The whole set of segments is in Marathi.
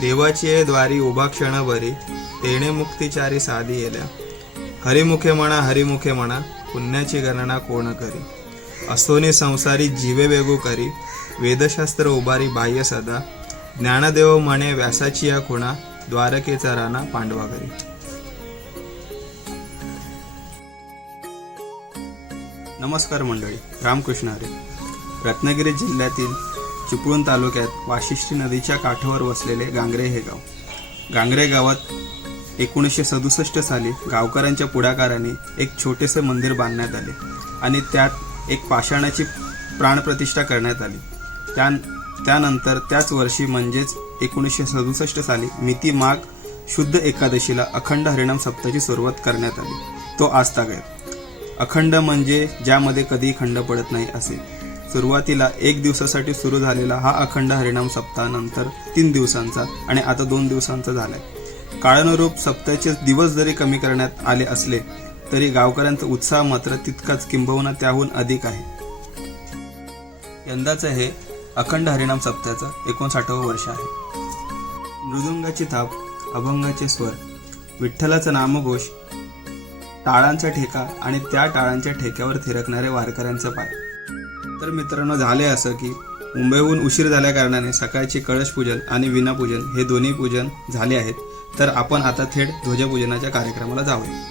देवाची द्वारी उभा क्षण बरी, तेणे मुक्तिचारी साधी येल्या. हरिमुखे म्हणा पुण्याची गणना कोण करी. असोनी संसारी जीवे वेगू करी, वेदशास्त्र उभारी बाह्य सदा. ज्ञानदेव म्हणे व्यासाची या खुणा, द्वारकेचा राणा पांडवा घरी. नमस्कार मंडळी, रामकृष्ण हरी. रत्नागिरी जिल्ह्यातील चिपळूण तालुक्यात वाशिष्ठी नदीच्या काठावर वसलेले गांगरे हे गाव. गांगरे गावात 1967 साली गावकऱ्यांच्या पुढाकाराने एक छोटेसे मंदिर बांधण्यात आले आणि त्यात एक पाषाणाची प्राणप्रतिष्ठा करण्यात आली. त्यानंतर त्याच वर्षी म्हणजेच 1967 साली मिती माघ शुद्ध एकादशीला अखंड हरिनाम सप्ताहाची सुरुवात करण्यात आली. तो आजतागायत. अखंड म्हणजे ज्यामध्ये कधीही खंड पडत नाही असे. सुरुवातीला 1 दिवसासाठी सुरू झालेला हा अखंड हरिनाम सप्ताह नंतर 3 दिवसांचा आणि आता 2 दिवसांचा झालाय. काळानुरूप सप्ताहाचे दिवस जरी कमी करण्यात आले असले तरी गावकऱ्यांचा उत्साह मात्र तितकाच किंबहुना त्याहून अधिक आहे. यंदाचं हे अखंड हरिनाम सप्ताहाचं 59वं वर्ष आहे. मृदुंगाची थाप, अभंगाचे स्वर, विठ्ठलाचं नामघोष, टाळांचा ठेका आणि त्या टाळांच्या ठेक्यावर थिरकणारे वारकऱ्यांचं पाय. तर मित्रांनो, झाले असं की मुंबईहून उशीर झाल्या कारणाने सकाळची कळशपूजन आणि विनापूजन हे दोन्ही पूजन झाले आहेत. तर आपण आता थेट ध्वजपूजनाच्या कार्यक्रमाला जाऊया.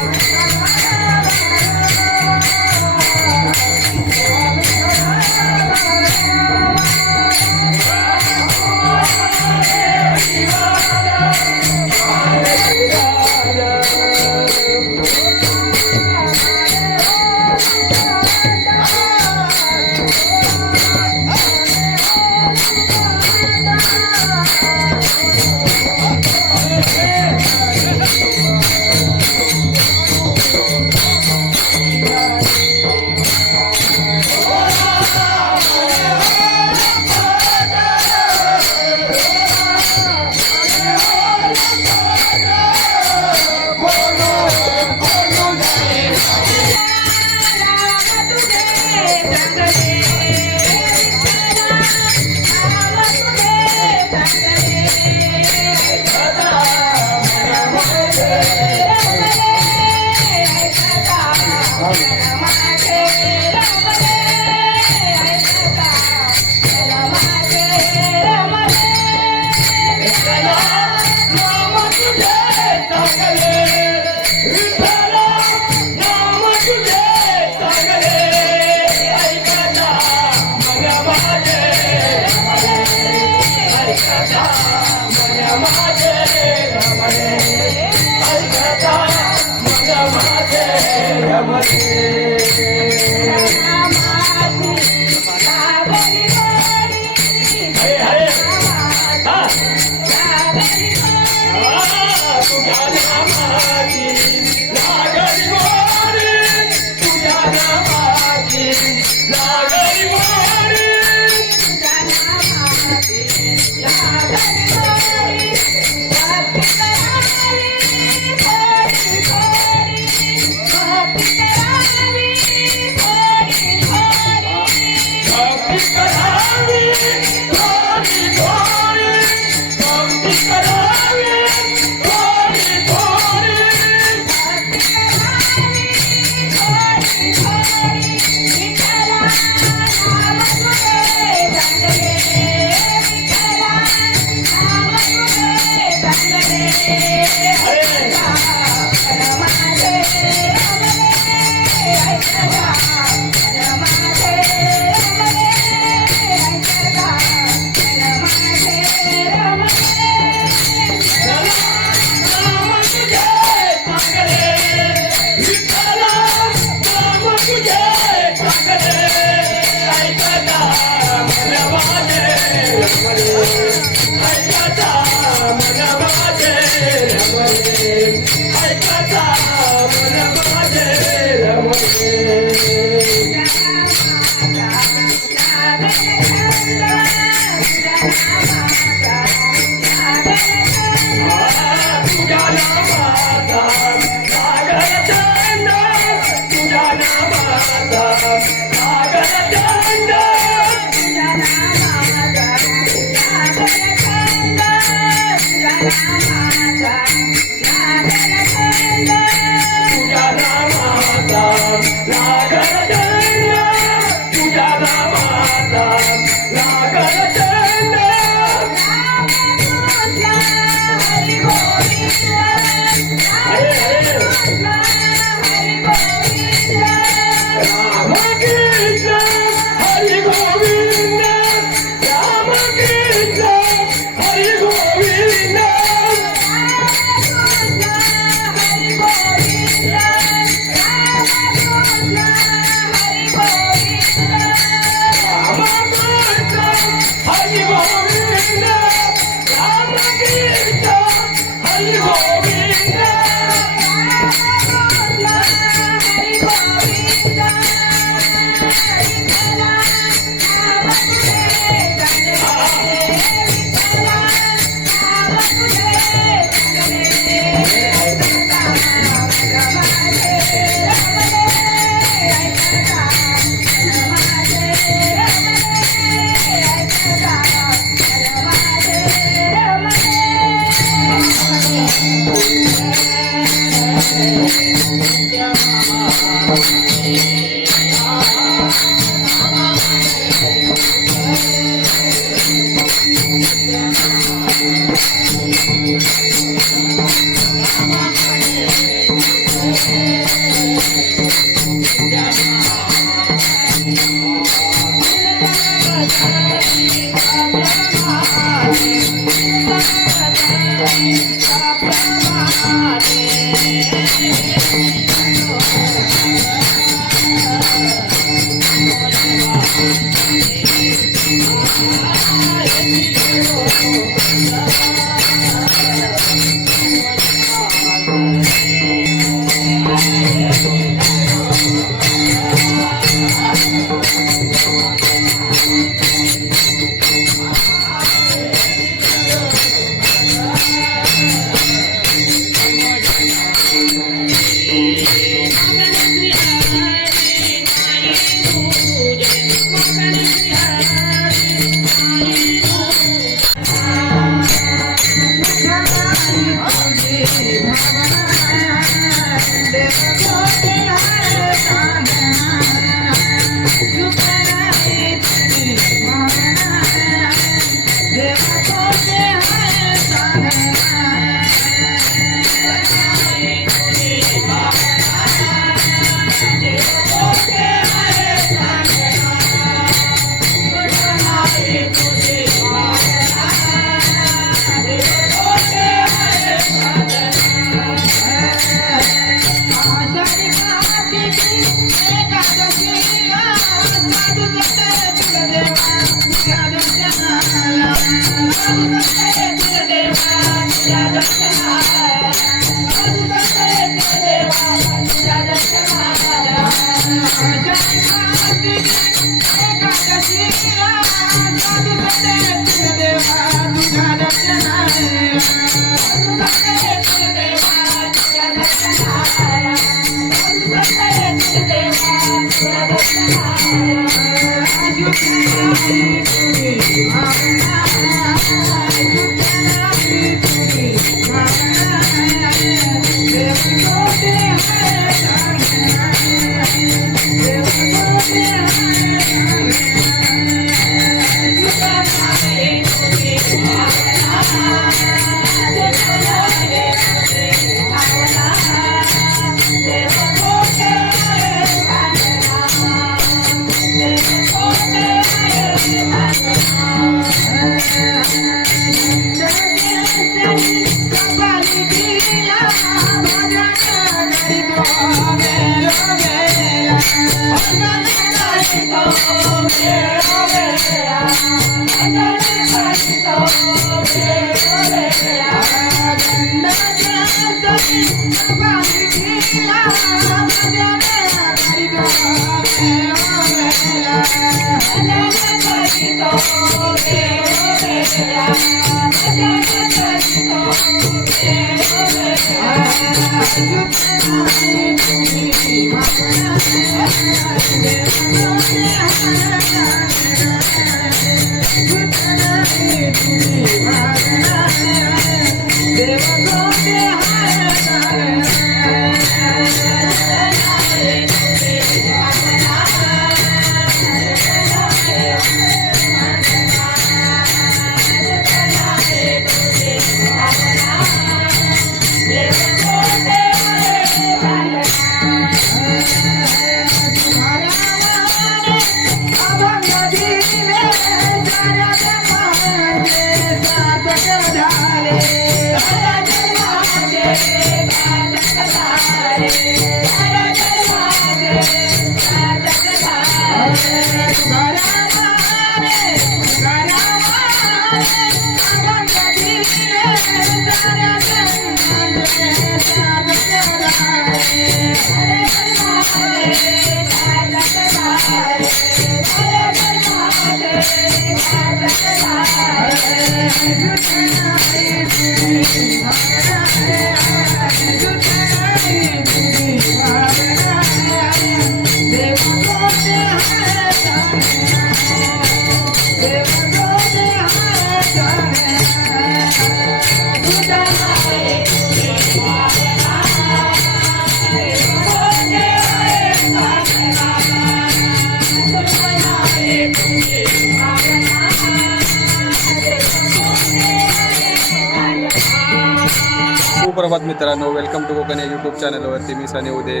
सुप्रभात मित्रांनो, वेलकम टू कोकण या यूट्यूब चॅनलवरती मी सनी उदे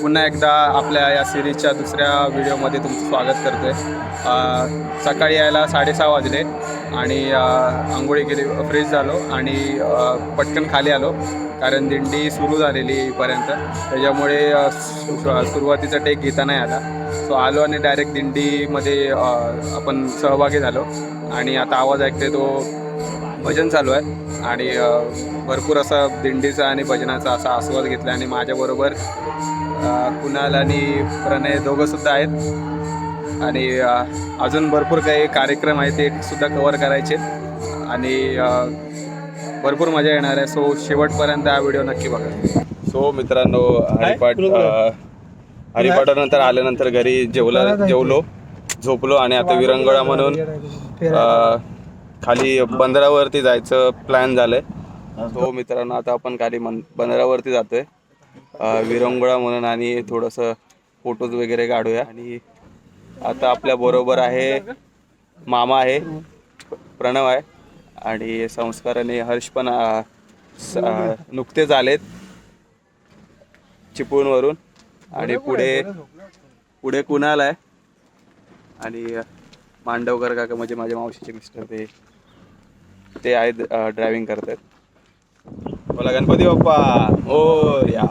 पुन्हा एकदा आपल्या या सिरीजच्या दुसऱ्या व्हिडिओमध्ये तुमचं स्वागत करतो आहे. सकाळी यायला 6:30 वाजले आणि आंघोळी केली, फ्रेश झालो आणि पटकन खाली आलो कारण दिंडी सुरू झालेली पर्यंत, त्याच्यामुळे सुरुवातीचा टेक घेता नाही आला. सो आलो आणि डायरेक्ट दिंडीमध्ये आपण सहभागी झालो आणि आता आवाज ऐकते तो भजन चालू आहे आणि भरपूर असा दिंडीचा आणि भजनाचा असा आस्वाद घेतला आणि माझ्याबरोबर कुणाल आणि प्रणय दोघंसुद्धा आहेत आणि अजून भरपूर काही कार्यक्रम आहेत ते सुद्धा कवर करायचे आणि भरपूर मजा येणार आहे. सो शेवटपर्यंत हा व्हिडिओ नक्की बघा. सो मित्रांनो, हरिपाठानंतर आल्यानंतर घरी जेवलो झोपलो आणि आता विरंगुळा म्हणून खाली बंदरावरती जायचं प्लॅन झालंय. तो मित्रांनो आता आपण खाली बंदरावरती जातोय विरंगुळा म्हणून आणि थोडंसं फोटोज वगैरे काढूया. आणि आता आपल्या बरोबर आहे मामा आहे, प्रणव आहे आणि संस्कार आणि हर्ष पण नुकतेच आलेत चिपळूणवरून आणि पुढे कुणाल आहे आणि मांडवकर काका म्हणजे माझ्या मावशीचे मिस्टर ते आहेत, ड्रायव्हिंग करत आहेत. बोला गणपती बाप्पा ओ या.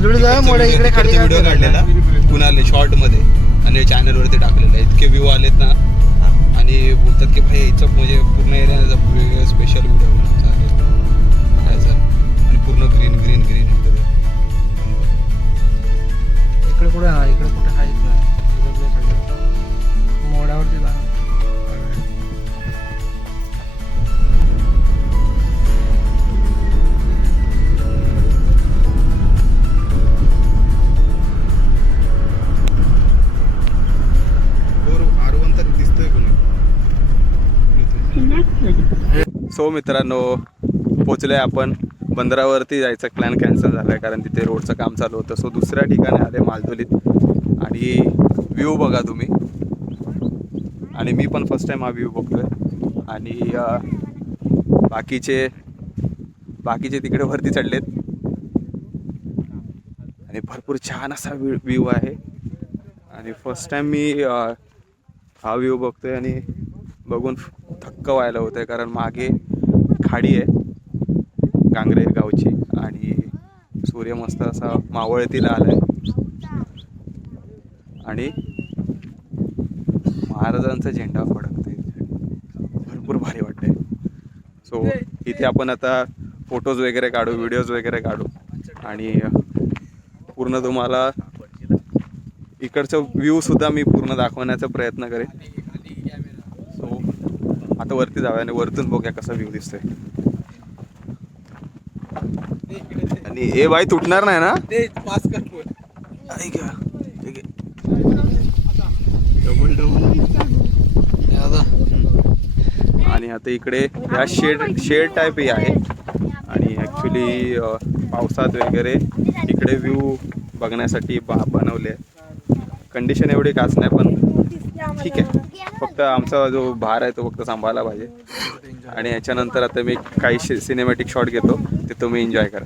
मालदुळी जाऊया मोठ्या इकडे खाली व्हिडिओ काढलेला कुणाला शॉर्ट मध्ये आणि चॅनलवरती टाकलेला. इतके व्ह्यू आलेत ना आणि बोलतात की भाई याचं म्हणजे पूर्ण एरियाचा वेगळं स्पेशल व्हिडिओ बनवता आले आणि पूर्ण ग्रीन ग्रीन ग्रीन होतं ते. इकडे कुठे हा इकडे कुठे काहीच नाही मोड्यावरती जाणार. R1 तर दिसतोय कोणी. सो मित्रांनो पोचले आपण. बंदरावरती जायचा प्लॅन कॅन्सल झाला आहे कारण तिथे रोडचं काम चालू होतं. सो दुसऱ्या ठिकाणी आले मालदोलीत आणि व्ह्यू बघा तुम्ही. आणि मी पण फर्स्ट टाईम हा व्ह्यू बघतोय आणि बाकीचे तिकडे वरती चढलेत आणि भरपूर छान असा व्ह्यू आहे. आणि फर्स्ट टाईम मी हा व्ह्यू बघतोय आणि बघून थक्क व्हायला होतं आहे कारण मागे खाडी आहे गांगरे गावची आणि सूर्य मस्त असा मावळतीला आला आहे आणि महाराजांचा झेंडा फडकतोय. भरपूर भारी वाटतंय. सो इथे आपण आता फोटोज वगैरे काढू, व्हिडिओज वगैरे काढू आणि पूर्ण तुम्हाला इकडचं व्ह्यूसुद्धा मी पूर्ण दाखवण्याचा प्रयत्न करेन. सो आता वरती जाऊया आणि वरतून बघूया कसा व्ह्यू दिसतोय. आणि हे बाई तुटणार नाही ना. आणि आता इकडे या शेड टाईप ही आहे आणि ॲक्च्युली पावसात वगैरे इकडे व्ह्यू बघण्यासाठी बनवले. कंडिशन एवढी खास नाही पण ठीक आहे. फक्त आमचा जो भार आहे तो फक्त सांभाळला पाहिजे. आणि याच्यानंतर आता मी काही सिनेमॅटिक शॉट घेतो ते तुम्ही एन्जॉय करा.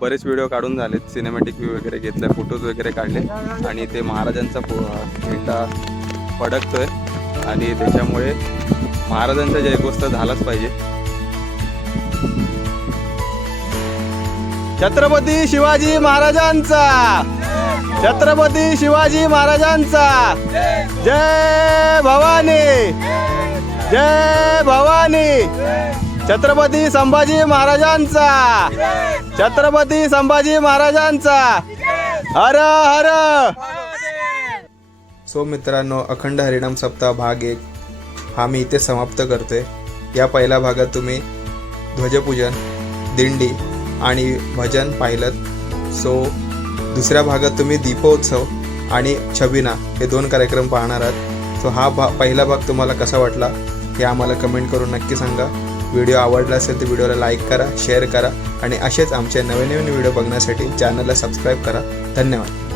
बरेच व्हिडिओ काढून झालेत. सिनेमॅटिक व्ह्यू वगैरे घेतले, फोटोज वगैरे काढले आणि ते महाराजांचा झेंडा फडकतोय आणि त्याच्यामुळे महाराजांचा जयघोष तर झालाच पाहिजे. छत्रपती शिवाजी महाराजांचा, छत्रपती शिवाजी महाराजांचा जय भवानी, जय भवानी. छत्रपती संभाजी महाराजांचा, छत्रपती संभाजी महाराजांचा हर हर. सो मित्रांनो, अखंड हरिनाम सप्ताह भाग 1 हा मी इथे समाप्त करतोय. या पहिल्या भागात तुम्ही ध्वजपूजन, दिंडी आणि भजन पाहिलं. सो दुसऱ्या भागात तुम्ही दीपोत्सव आणि छबिना हे 2 कार्यक्रम पाहणार आहात. सो हा पहिला भाग तुम्हाला कसा वाटला हे आम्हाला कमेंट करून नक्की सांगा. व्हिडिओ आवडला असेल तर व्हिडिओला लाईक करा, शेअर करा आणि असेच आमचे नवीन व्हिडिओ बघण्यासाठी चॅनलला सबस्क्राईब करा. धन्यवाद.